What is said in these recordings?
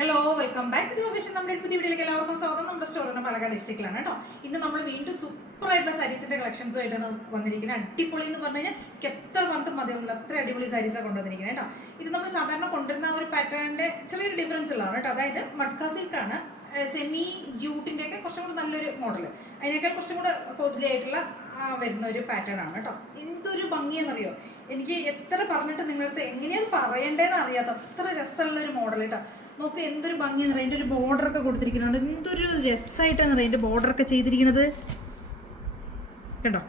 Hello, welcome back to Vision. നമ്മുടെ പുതിയ വീഡിയോയിലേക്ക് എല്ലാവർക്കും സ്വാഗതം. നമ്മുടെ സ്റ്റോറിന് പാലക്കാട് ഡിസ്ട്രിക്റ്റിലാണ് കേട്ടോ. ഇന്ന് നമ്മൾ വീണ്ടും സൂപ്പർ ആയിട്ടുള്ള സാരീസിന്റെ കളക്ഷൻസുമായിട്ടാണ് വന്നിരിക്കുന്നത്. അടിപൊളി എന്ന് പറഞ്ഞു കഴിഞ്ഞാൽ എനിക്ക് എത്ര പറഞ്ഞിട്ട് മതിയൊന്നുമില്ല, അത്ര അടിപൊളി സാരീസാണ് കൊണ്ടുവന്നിരിക്കുന്നത് കേട്ടോ. ഇത് നമ്മൾ സാധാരണ കൊണ്ടുവരുന്ന ഒരു പാറ്റേണിന്റെ ചെറിയൊരു ഡിഫറൻസ് ഉള്ളതാണ് കേട്ടോ. അതായത് മഡ്ക സിൽക്കാണ്, സെമി ജൂട്ടിന്റെ ഒക്കെ കുറച്ചും കൂടെ നല്ലൊരു മോഡൽ, അതിനേക്കാൾ കുറച്ചും കൂടെ കോസ്റ്റ്ലി ആയിട്ടുള്ള വരുന്ന ഒരു പാറ്റേൺ ആണ് കേട്ടോ. എന്തൊരു ഭംഗിയെന്നറിയോ, എനിക്ക് എത്ര പറഞ്ഞിട്ട് നിങ്ങളടുത്ത് എങ്ങനെയാണ് പറയേണ്ടതെന്ന് അറിയാത്ത അത്ര രസമുള്ള ഒരു മോഡൽ കേട്ടോ. നോക്ക് എന്തൊരു ഭംഗിയെന്ന് പറയാം. അതിൻ്റെ ഒരു ബോർഡറൊക്കെ കൊടുത്തിരിക്കുന്നുണ്ട്, എന്തൊരു രസമായിട്ടാണ് പറയാം അതിൻ്റെ ബോർഡറൊക്കെ ചെയ്തിരിക്കുന്നത് കേട്ടോ.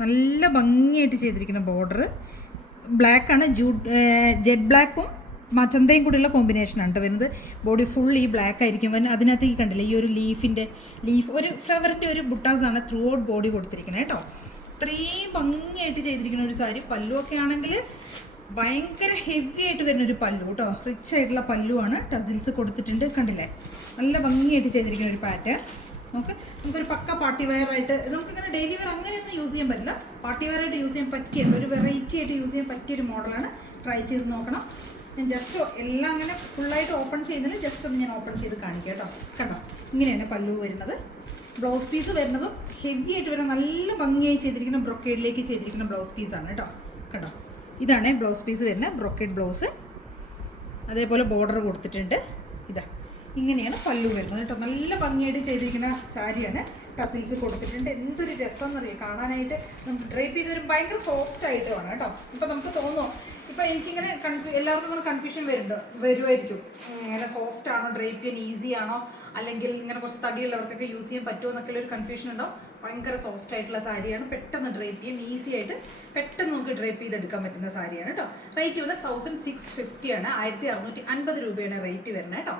നല്ല ഭംഗിയായിട്ട് ചെയ്തിരിക്കുന്ന ബോർഡർ ബ്ലാക്കാണ്, ജെറ്റ് ബ്ലാക്കും മച്ചന്തയും കൂടിയുള്ള കോമ്പിനേഷനാണ് കേട്ടോ വരുന്നത്. ബോഡി ഫുൾ ഈ ബ്ലാക്ക് ആയിരിക്കും. അതിനകത്ത് ഈ കണ്ടില്ലേ, ഈ ഒരു ലീഫ് ഒരു ഫ്ലവറിൻ്റെ ഒരു ബുട്ടാസാണ് ത്രൂ ഔട്ട് ബോഡി കൊടുത്തിരിക്കുന്നത് കേട്ടോ. ഇത്രയും ഭംഗിയായിട്ട് ചെയ്തിരിക്കുന്ന ഒരു സാരി. പല്ലുവൊക്കെ ആണെങ്കിൽ ഭയങ്കര ഹെവി ആയിട്ട് വരുന്ന ഒരു പല്ലു കേട്ടോ, റിച്ച് ആയിട്ടുള്ള പല്ലുവാണ്. ടസിൽസ് കൊടുത്തിട്ടുണ്ട്, കണ്ടില്ലേ, നല്ല ഭംഗിയായിട്ട് ചെയ്തിരിക്കുന്ന ഒരു പാറ്റേൺ. നമുക്കൊരു പക്ക പാർട്ടി വെയർ ആയിട്ട്, നമുക്കിങ്ങനെ ഡെയിലി വെയർ അങ്ങനെയൊന്നും യൂസ് ചെയ്യാൻ പറ്റില്ല, പാർട്ടി വെയർ ആയിട്ട് യൂസ് ചെയ്യാൻ പറ്റിയ ഒരു വെറൈറ്റി ആയിട്ട് യൂസ് ചെയ്യാൻ പറ്റിയൊരു മോഡലാണ്. ട്രൈ ചെയ്ത് നോക്കണം. ഞാൻ ജസ്റ്റ് എല്ലാം അങ്ങനെ ഫുള്ളായിട്ട് ഓപ്പൺ ചെയ്യുന്നതിന് ജസ്റ്റ് ഒന്ന് ഞാൻ ഓപ്പൺ ചെയ്ത് കാണിക്കാം കേട്ടോ. കണ്ടോ, ഇങ്ങനെയാണ് പല്ലു വരുന്നത്. ബ്ലൗസ് പീസ് വരുന്നതും ഹെവി ആയിട്ട് വരുന്ന നല്ല ഭംഗിയായി ചെയ്തിരിക്കുന്ന ബ്രൊക്കേഡിലേക്ക് ചെയ്തിരിക്കുന്ന ബ്ലൗസ് പീസാണ് കേട്ടോ. കണ്ടോ, ഇതാണ് ബ്ലൗസ് പീസ് വരുന്നത്, ബ്രൊക്കേഡ് ബ്ലൗസ്. അതേപോലെ ബോർഡർ കൊടുത്തിട്ടുണ്ട്. ഇതാ ഇങ്ങനെയാണ് പല്ലു വരുന്നത് കേട്ടോ. നല്ല ഭംഗിയായിട്ട് ചെയ്തിരിക്കുന്ന സാരിയാണ്. ടസിൽസ് കൊടുത്തിട്ടുണ്ട്. എന്തൊരു രസം എന്നറിയാം കാണാനായിട്ട്. നമുക്ക് ഡ്രൈപ്പ് ചെയ്ത് വരും, ഭയങ്കര സോഫ്റ്റ് ആയിട്ടുമാണ് കേട്ടോ. ഇപ്പം നമുക്ക് തോന്നുന്നു, ഇപ്പം എനിക്കിങ്ങനെ എല്ലാവർക്കും ഇങ്ങനെ കൺഫ്യൂഷൻ വരുമായിരിക്കും, ഇങ്ങനെ സോഫ്റ്റ് ആണോ, ഡ്രൈപ്പ് ചെയ്യാൻ ഈസി ആണോ, അല്ലെങ്കിൽ ഇങ്ങനെ കുറച്ച് തടിയുള്ളവർക്കൊക്കെ യൂസ് ചെയ്യാൻ പറ്റുമോ എന്നൊക്കെ ഒരു കൺഫ്യൂഷൻ ഉണ്ടാവും. ഭയങ്കര സോഫ്റ്റ് ആയിട്ടുള്ള സാരിയാണ്, പെട്ടെന്ന് ഡ്രൈപ്പ് ചെയ്യാൻ ഈസി ആയിട്ട് പെട്ടെന്ന് നമുക്ക് ഡ്രൈപ്പ് ചെയ്തെടുക്കാൻ പറ്റുന്ന സാരിയാണ് കേട്ടോ. റേറ്റ് വന്ന് 1650 ആണ്, 1650 രൂപയാണ് റേറ്റ് വരുന്നത് കേട്ടോ.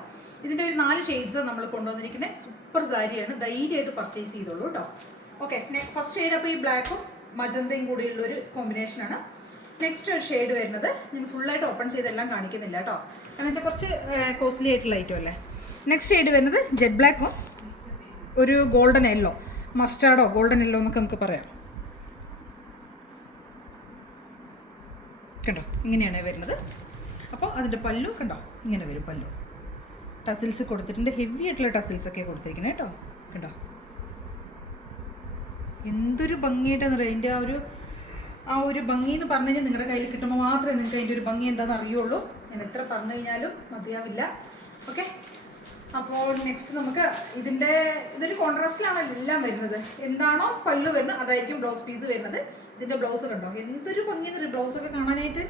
ഇതിൻ്റെ ഒരു 4 ഷെയ്ഡ്സ് നമ്മൾ കൊണ്ടുവന്നിരിക്കുന്നത്. സൂപ്പർ സാരിയാണ്, ധൈര്യമായിട്ട് പർച്ചേസ് ചെയ്തോളൂ കേട്ടോ. ഓക്കെ, ഫസ്റ്റ് ഷെയ്ഡ് അപ്പോൾ ഈ ബ്ലാക്കും മജന്തയും കൂടിയുള്ളൊരു കോമ്പിനേഷനാണ്. നെക്സ്റ്റ് ഒരു ഷെയ്ഡ് വരുന്നത് ഞാൻ ഫുള്ളായിട്ട് ഓപ്പൺ ചെയ്തെല്ലാം കാണിക്കുന്നില്ല കേട്ടോ, കാരണം വെച്ചാൽ കുറച്ച് കോസ്റ്റ്ലി ആയിട്ടുള്ള ഐറ്റം അല്ലേ. നെക്സ്റ്റ് ഷെയ്ഡ് വരുന്നത് ജെറ്റ് ബ്ലാക്കും ഒരു ഗോൾഡൻ യെല്ലോ, മസ്റ്റാർഡോ ഗോൾഡൻ യെല്ലോ എന്നൊക്കെ നമുക്ക് പറയാം. കണ്ടോ, ഇങ്ങനെയാണ് വരുന്നത്. അപ്പോൾ അതിൻ്റെ പല്ലു കണ്ടോ, ഇങ്ങനെ വരും പല്ലു. ടസിൽസ് കൊടുത്തിട്ടുണ്ട്, ഹെവി ആയിട്ടുള്ള ടസിൽസ് ഒക്കെ കൊടുത്തിരിക്കുന്നത് കേട്ടോ. കണ്ടോ, എന്തൊരു ഭംഗിയായിട്ടാന്ന് പറയാം. അതിൻ്റെ ആ ഒരു ഭംഗി എന്ന് പറഞ്ഞു കഴിഞ്ഞാൽ നിങ്ങളുടെ കയ്യിൽ കിട്ടുമ്പോൾ മാത്രമേ നിങ്ങൾക്ക് അതിൻ്റെ ഒരു ഭംഗി എന്താണെന്ന് അറിയുള്ളൂ. ഞാൻ എത്ര പറഞ്ഞു കഴിഞ്ഞാലും മതിയാവില്ല. ഓക്കെ, അപ്പോൾ നെക്സ്റ്റ് നമുക്ക് ഇതൊരു കോൺട്രാസ്റ്റിലാണ് എല്ലാം വരുന്നത്. എന്താണോ പല്ലു വരുന്നത് അതായിരിക്കും ബ്ലൗസ് പീസ് വരുന്നത്. ഇതിൻ്റെ ബ്ലൗസ് കണ്ടോ, എന്തൊരു ഭംഗിയെന്നൊരു ബ്ലൗസൊക്കെ കാണാനായിട്ട്.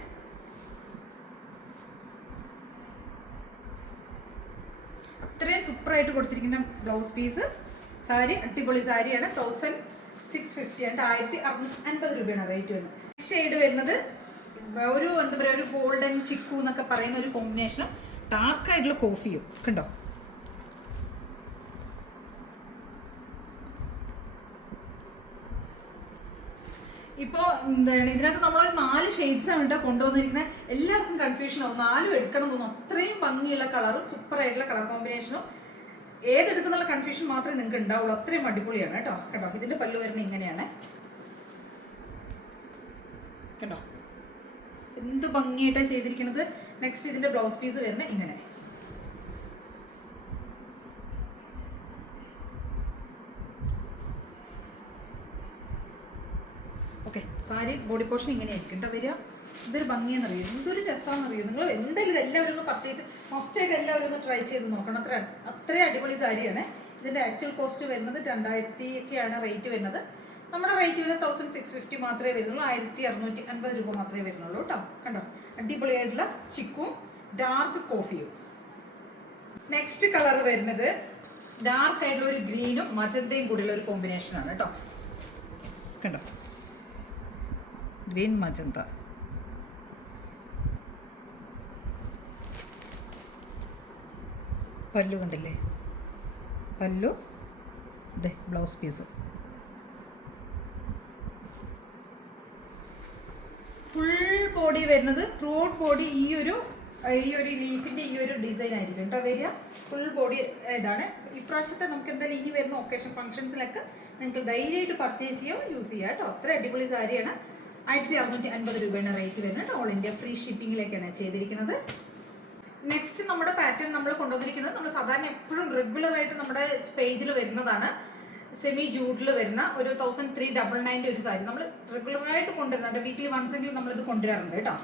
അത്രയും സൂപ്പറായിട്ട് കൊടുത്തിരിക്കുന്ന ബ്ലൗസ് പീസ്. സാരി അടിപൊളി സാരിയാണ്. 1650 ആണ്, 1650 രൂപയാണ് റേറ്റ് വരുന്നത്. നെക്സ്റ്റ് ഷെയ്ഡ് വരുന്നത് ഒരു എന്താ പറയുക, ഒരു ഗോൾഡൻ ചിക്കു എന്നൊക്കെ പറയുന്ന ഒരു കോമ്പിനേഷനും ഡാർക്കായിട്ടുള്ള കോഫിയും. കണ്ടോ, ഇപ്പോൾ എന്താണ് ഇതിനകത്ത് നമ്മളൊരു 4 ഷെയ്ഡ്സാണ് കേട്ടോ കൊണ്ടുവന്നിരിക്കുന്നത്. എല്ലാവർക്കും കൺഫ്യൂഷൻ ആവും, 4 എടുക്കണം തോന്നും. അത്രയും ഭംഗിയുള്ള കളറും സൂപ്പറായിട്ടുള്ള കളർ കോമ്പിനേഷനും. ഏതെടുക്കുന്നുള്ള കൺഫ്യൂഷൻ മാത്രമേ നിങ്ങൾക്ക് ഉണ്ടാവുള്ളൂ, അത്രയും അടിപൊളിയാണ് കേട്ടോ. കേട്ടോ, ഇതിൻ്റെ പല്ലു വരുന്നത് ഇങ്ങനെയാണ്. കേട്ടോ, എന്ത് ഭംഗിയായിട്ടാണ് ചെയ്തിരിക്കുന്നത്. നെക്സ്റ്റ് ഇതിൻ്റെ ബ്ലൗസ് പീസ് വരുന്നത് ഇങ്ങനെ. ഓക്കെ, സാരി ബോഡി പോർഷൻ ഇങ്ങനെ ആയിരിക്കും കേട്ടോ വരിക. ഇതൊരു ഭംഗിയെന്നറിയും, എന്തൊരു രസമാണെന്നറിയും. നിങ്ങൾ എന്തായാലും ഇത് എല്ലാവരും ഒന്ന് പർച്ചേസ് മസ്റ്റായിട്ട് എല്ലാവരും ഒന്ന് ട്രൈ ചെയ്ത് നോക്കണം. അത്രയും അടിപൊളി സാരിയാണ്. ഇതിൻ്റെ ആക്ച്വൽ കോസ്റ്റ് വരുന്നത് 2000 ഒക്കെയാണ് റേറ്റ് വരുന്നത്. നമ്മുടെ റേറ്റ് വരുന്നത് 1650 മാത്രമേ വരുന്നുള്ളൂ, 1650 രൂപ മാത്രമേ വരുന്നുള്ളൂ കേട്ടോ. കണ്ടോ, അടിപൊളിയായിട്ടുള്ള ചിക്കും ഡാർക്ക് കോഫിയും. നെക്സ്റ്റ് കളർ വരുന്നത് ഡാർക്ക് ആയിട്ടുള്ള ഒരു ഗ്രീനും മജന്തയും കൂടിയുള്ള ഒരു കോമ്പിനേഷനാണ് കേട്ടോ. കണ്ടോ, ഗ്രീൻ മജന്ത. പല്ലു കണ്ടില്ലേ, പല്ലു ഇതേ ബ്ലൗസ് പീസ്. ഫുൾ ബോഡി വരുന്നത് ത്രൂ ഔട്ട് ബോഡി ഈ ഒരു ലീഫിൻ്റെ ഈ ഒരു ഡിസൈൻ ആയിരിക്കും കേട്ടോ വരിക. ഫുൾ ബോഡി ഇതാണ്. ഇപ്രാവശ്യത്തെ നമുക്ക് എന്തായാലും ഇനി വരുന്ന ഒക്കേഷൻ ഫംഗ്ഷൻസിലൊക്കെ നിങ്ങൾക്ക് ധൈര്യമായിട്ട് പർച്ചേസ് ചെയ്യാം, യൂസ് ചെയ്യാം കേട്ടോ. അത്ര അടിപൊളി സാരിയാണ്. 1650 രൂപയാണ് റേറ്റ് വരുന്നത്. ഓൾ ഇന്ത്യ ഫ്രീ ഷിപ്പിങ്ങിലേക്കാണ് ചെയ്തിരിക്കുന്നത്. നെക്സ്റ്റ് നമ്മുടെ പാറ്റേൺ നമ്മൾ കൊണ്ടുവന്നിരിക്കുന്നത് നമ്മൾ സാധാരണ എപ്പോഴും റെഗുലർ ആയിട്ട് നമ്മുടെ പേജിൽ വരുന്നതാണ്. സെമി ജൂഡിൽ വരുന്ന ഒരു 1399 ഒരു സാരി നമ്മൾ റെഗുലറായിട്ട് കൊണ്ടുവരുന്നുണ്ട്. വീക്കിലി വൺസ് എങ്കിലും നമ്മളിത് കൊണ്ടുവരാറുണ്ട് കേട്ടോ.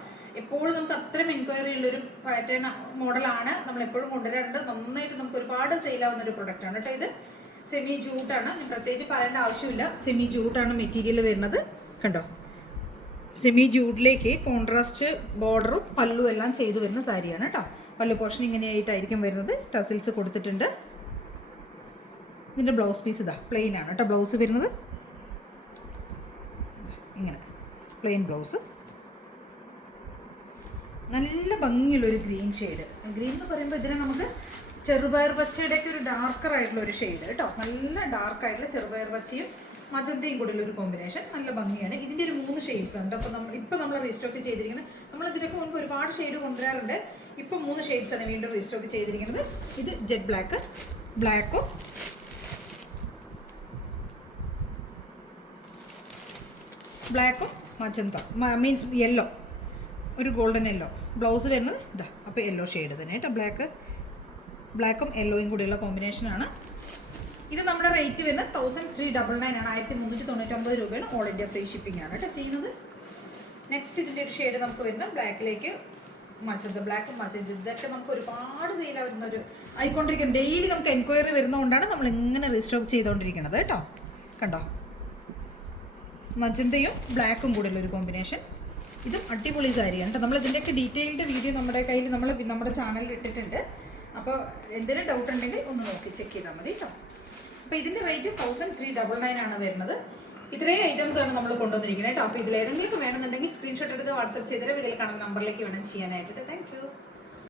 എപ്പോഴും നമുക്ക് അത്രയും എൻക്വയറി ഉള്ളൊരു പാറ്റേൺ മോഡലാണ് നമ്മൾ എപ്പോഴും കൊണ്ടുവരാറുണ്ട്. നന്നായിട്ട് നമുക്ക് ഒരുപാട് സെയിലാവുന്ന ഒരു പ്രൊഡക്റ്റാണ് കേട്ടോ. ഇത് സെമി ജൂട്ടാണ്, പ്രത്യേകിച്ച് പറയേണ്ട ആവശ്യമില്ല. സെമി ജൂട്ടാണ് മെറ്റീരിയൽ വരുന്നത് കണ്ടോ. സെമി ജൂഡിലേക്ക് കോൺട്രാസ്റ്റ് ബോർഡറും പല്ലും എല്ലാം ചെയ്തു വരുന്ന സാരിയാണ് കേട്ടോ. പല്ലു പോർഷൻ ഇങ്ങനെയായിട്ടായിരിക്കും വരുന്നത്. ടസിൽസ് കൊടുത്തിട്ടുണ്ട്. ഇതിൻ്റെ ബ്ലൗസ് പീസ് ഇതാ പ്ലെയിൻ ആണ് കേട്ടോ. ബ്ലൗസ് വരുന്നത് ഇങ്ങനെ പ്ലെയിൻ ബ്ലൗസ്. നല്ല ഭംഗിയുള്ളൊരു ഗ്രീൻ ഷെയ്ഡ്. ഗ്രീൻ എന്ന് പറയുമ്പോൾ ഇതിനെ നമുക്ക് ചെറുപയർ പച്ചയുടെയൊക്കെ ഒരു ഡാർക്കർ ആയിട്ടുള്ള ഒരു ഷെയ്ഡ് കേട്ടോ. നല്ല ഡാർക്കായിട്ടുള്ള ചെറുപയർ പച്ചയും മജന്തയും കൂടെയുള്ള ഒരു കോമ്പിനേഷൻ. നല്ല ഭംഗിയാണ്. ഇതിൻ്റെ ഒരു 3 ഷെയ്ഡ്സ് ഉണ്ട്. അപ്പോൾ നമ്മൾ റീസ്റ്റോക്ക് ചെയ്തിരിക്കുന്നത്. നമ്മൾ ഇതിനൊക്കെ മുൻപ് ഒരുപാട് ഷെയ്ഡ് കൊണ്ടുവരാറുണ്ട്. ഇപ്പോൾ 3 ഷെയ്ഡ്സ് ആണ് വീണ്ടും റീസ്റ്റോക്ക് ചെയ്തിരിക്കുന്നത്. ഇത് ജെറ്റ് ബ്ലാക്ക്, ബ്ലാക്കും മജന്ത മീൻസ് യെല്ലോ, ഒരു ഗോൾഡൻ യെല്ലോ. ബ്ലൗസ് വരുന്നത് ഇതാ അപ്പോൾ യെല്ലോ ഷെയ്ഡ് തന്നെ കേട്ടോ. ബ്ലാക്കും യെല്ലോയും കൂടിയുള്ള കോമ്പിനേഷനാണ്. ഇത് നമ്മുടെ റേറ്റ് വരുന്നത് 1399 ആണ്. 1399 രൂപയാണ്. ഓൾ ഇന്ത്യ ഫ്രീ ഷിപ്പിംഗ് ആണ് കേട്ടോ ചെയ്യുന്നത്. നെക്സ്റ്റ് ഇതിൻ്റെ ഒരു ഷെയ്ഡ് നമുക്ക് വരുന്നത് ബ്ലാക്കിലേക്ക് മജന്ത, ബ്ലാക്കും മജന്ത. ഇതൊക്കെ നമുക്ക് ഒരുപാട് സെയിലാവുന്ന ഒരു ആയിക്കൊണ്ടിരിക്കുന്നത്. ഡെയിലി നമുക്ക് എൻക്വയറി വരുന്നതുകൊണ്ടാണ് നമ്മൾ ഇങ്ങനെ റീസ്റ്റോക്ക് ചെയ്തുകൊണ്ടിരിക്കുന്നത് കേട്ടോ. കണ്ടോ, മജന്തയും ബ്ലാക്കും കൂടെയുള്ള ഒരു കോമ്പിനേഷൻ. ഇതും അടിപൊളി സാരിയാണ് കേട്ടോ. നമ്മൾ ഇതിൻ്റെയൊക്കെ ഡീറ്റെയിൽഡ് വീഡിയോ നമ്മുടെ കയ്യിൽ നമ്മുടെ ചാനലിൽ ഇട്ടിട്ടുണ്ട്. അപ്പോൾ എന്തെങ്കിലും ഡൗട്ട് ഉണ്ടെങ്കിൽ ഒന്ന് നോക്കി ചെക്ക് ചെയ്താൽ മതി കേട്ടോ. അപ്പോൾ ഇതിൻ്റെ റേറ്റ് 1399 ആണ് വരുന്നത്. ഇത്രയും ഐറ്റംസ് ആണ് നമ്മൾ കൊണ്ടുവന്നിരിക്കുന്നത് കേട്ടോ. അപ്പോൾ ഇതിലേതെങ്കിലും വേണമെന്നുണ്ടെങ്കിൽ സ്ക്രീൻഷോട്ട് എടുക്കുക, വാട്സപ്പ് ചെയ്തിട്ട് വീഡിയോയിൽ കാണുന്ന നമ്പറിലേക്ക് വേണം ചെയ്യാനായിട്ട്. Thank you.